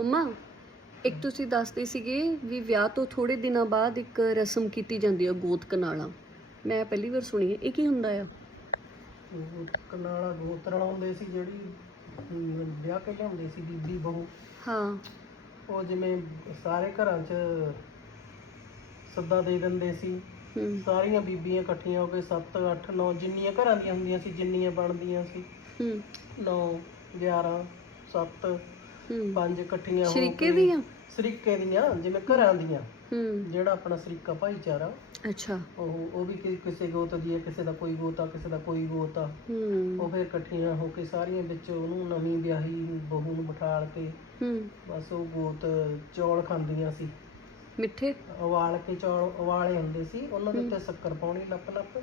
ਮੰਮਾ ਇੱਕ ਤੁਸੀਂ ਦੱਸਦੇ ਸੀਗੇ ਵੀ ਵਿਆਹ ਤੋਂ ਥੋੜੇ ਦਿਨਾਂ ਬਾਅਦ ਇੱਕ ਰਸਮ ਕੀਤੀ ਜਾਂਦੀ ਹੈ ਗੋਤ ਕਨਾਲਾ। ਮੈਂ ਪਹਿਲੀ ਵਾਰ ਸੁਣੀ ਹੈ ਇਹ ਕੀ ਹੁੰਦਾ ਆ? ਕਨਾਲਾ ਗੋਤਰਾ ਹੁੰਦੇ ਸੀ ਜਿਹੜੀ ਅਮ, ਵਿਆਹ ਕੇ ਲਿਆਉਂਦੇ ਸੀ ਬੀਬੀ ਬਹੂ। ਹਾਂ। ਉਹ ਜਿਵੇਂ ਸਾਰੇ ਘਰਾਂ 'ਚ ਸੱਦਾ ਦੇ ਦਿੰਦੇ ਸੀ। ਹੂੰ ਸਾਰੀਆਂ ਬੀਬੀਆਂ ਇਕੱਠੀਆਂ ਹੋ ਕੇ 7 8 9 ਜਿੰਨੀਆਂ ਘਰਾਂ ਦੀਆਂ ਹੁੰਦੀਆਂ ਸੀ ਜਿੰਨੀਆਂ ਬਣਦੀਆਂ ਸੀ। ਹੂੰ 9 11 7 ਹੂੰ। 5 ਇਕੱਠੀਆਂ ਹੋ ਸ਼ਰੀਕੇ ਕੇ- ਦੀਆਂ? ਸਰੀਕੇ ਦੀਆਂ ਜਿਵੇਂ ਘਰਾਂ ਦੀਆਂ। ਹੂੰ। ਜਿਹੜਾ ਆਪਣਾ ਸਰੀਕਾ ਭਾਈਚਾਰਾ। ਅੱਛਾ। ਉਹ ਉਹ ਵੀ ਕਿ- ਕਿਸੇ ਗੋਤ ਦੀ ਹੈ ਕਿਸੇ ਦਾ ਕੋਈ ਗੋਤ ਆ ਕਿਸੇ ਦਾ ਕੋਈ ਗੋਤ ਆ। ਹੂੰ। ਉਹ ਫਿਰ ਇਕੱਠੀਆਂ ਹੋ ਕੇ ਸਾਰੀਆਂ ਵਿੱਚ ਉਹਨੂੰ ਨਵੀਂ ਵਿਆਹੀ ਬਹੂ ਨੂੰ ਬਿਠਾਲ ਕੇ ਹੂੰ। ਬਸ ਉਹ ਗੋਤ ਚੌਲ ਖਾਂਦੀਆਂ ਸੀ। ਮਿੱਠੇ? ਉਬਾਲ ਕੇ ਚੌਲ ਉਬਾਲੇ ਹੁੰਦੇ ਸੀ। ਉਹਨਾਂ ਦੇ ਉੱਤੇ ਸ਼ੱਕਰ ਪਾਉਣੀ ਲੱਪ ਲੱਪ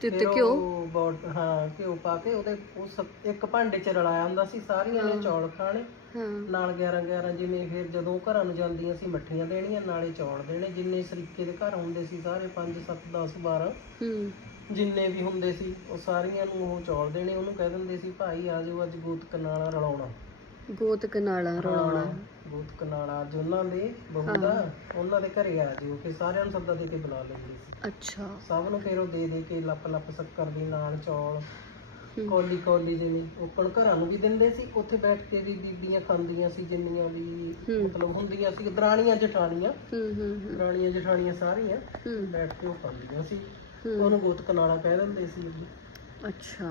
ਤੇ ਉੱਤੇ ਫਿਰ ਘਿਓ? ਉਹ ਬੌਟ- ਹਾਂ ਘਿਓ ਪਾ ਕੇ ਉਹਦੇ ਉਹ ਸਭ- ਇੱਕ ਭਾਂਡੇ 'ਚ ਰਲਾਇਆ ਹੁੰਦਾ ਸੀ ਸਾਰੀਆਂ ਨੇ ਚੌਲ ਖਾਣੇ। ਹਾਂ। ਨਾਲ 11 11 ਜਿਵੇਂ ਫਿਰ ਜਦੋਂ ਘਰਾਂ ਨੂੰ ਜਾਂਦੀਆਂ ਸੀ ਮੱਠੀਆਂ ਦੇਣੀਆਂ ਨਾਲੇ ਚੌਲ ਦੇਣੇ। ਜਿੰਨੇ ਸਰੀਕੇ ਦੇ ਘਰ ਹੁੰਦੇ ਸੀ ਸਾਰੇ 5 7 10 12 ਹੂੰ। ਜਿੰਨੇ ਵੀ ਹੁੰਦੇ ਸੀ ਉਹ ਸਾਰੀਆਂ ਨੂੰ ਉਹ ਚੌਲ ਦੇਣੇ। ਉਹਨੂੰ ਕਹਿ ਦਿੰਦੇ ਸੀ ਭਾਈ ਆ ਜਾਓ ਅੱਜ ਗੋਤ ਕਨਾਲਾ ਰਲਾਉਣਾ। ਗੋਤ ਕਨਾਲਾ ਰਲਾਉਣਾ ਗੋਤ ਕਨਾਲਾ। ਅੱਜ ਉਹਨਾਂ ਦੇ ਬਹੂ ਦਾ ਉਹਨਾਂ ਦੇ ਘਰੇ ਆ ਜਿਓ ਕਿ ਸਾਰਿਆਂ ਨੂੰ ਸੱਦਾ ਦੇ ਕੇ ਬੁਲਾ ਲੈਂਦੇ ਸੀ ਅੱਛਾ। ਸਭ ਨੂੰ ਫਿਰ ਉਹ ਦੇ ਦੇ ਕੇ ਲੱਪ ਲੱਪ ਸ਼ੱਕਰ ਦੇ ਨਾਲ ਚੌਲ। ਕੌਲੀ ਕੌਲੀ ਜਿਵੇਂ। ਉੱਪਰ ਘਰਾਂ ਨੂੰ ਵੀ ਦਿੰਦੇ ਸੀ ਉੱਥੇ ਬੈਠ ਕੇ ਵੀ ਬੀਬੀਆਂ ਖਾਂਦੀਆਂ ਸੀ ਜਿੰਨੀਆਂ ਵੀ। ਮਤਲਬ ਹੁੰਦੀਆਂ ਸੀ ਦਰਾਣੀਆਂ ਜਠਾਣੀਆਂ। ਹੂੰ ਹੂੰ ਦਰਾਣੀਆਂ ਜਠਾਣੀਆਂ ਸਾਰੀਆਂ ਬੈਠ ਕੇ ਉਹ ਖਾਂਦੀਆਂ ਸੀ। ਉਹਨੂੰ ਗੋਤ ਕਨਾਲਾ ਕਹਿ ਦਿੰਦੇ ਸੀ। ਅੱਛਾ।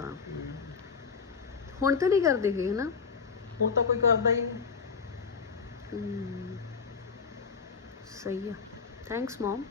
ਹੁਣ ਤਾਂ ਨਹੀਂ ਕਰਦੇ ਗਏ ਨਾ ਹੁਣ ਤਾਂ ਕੋਈ ਕਰਦਾ ਹੀ ਨਹੀਂ। ਸਹੀ ਆ। Thanks mum.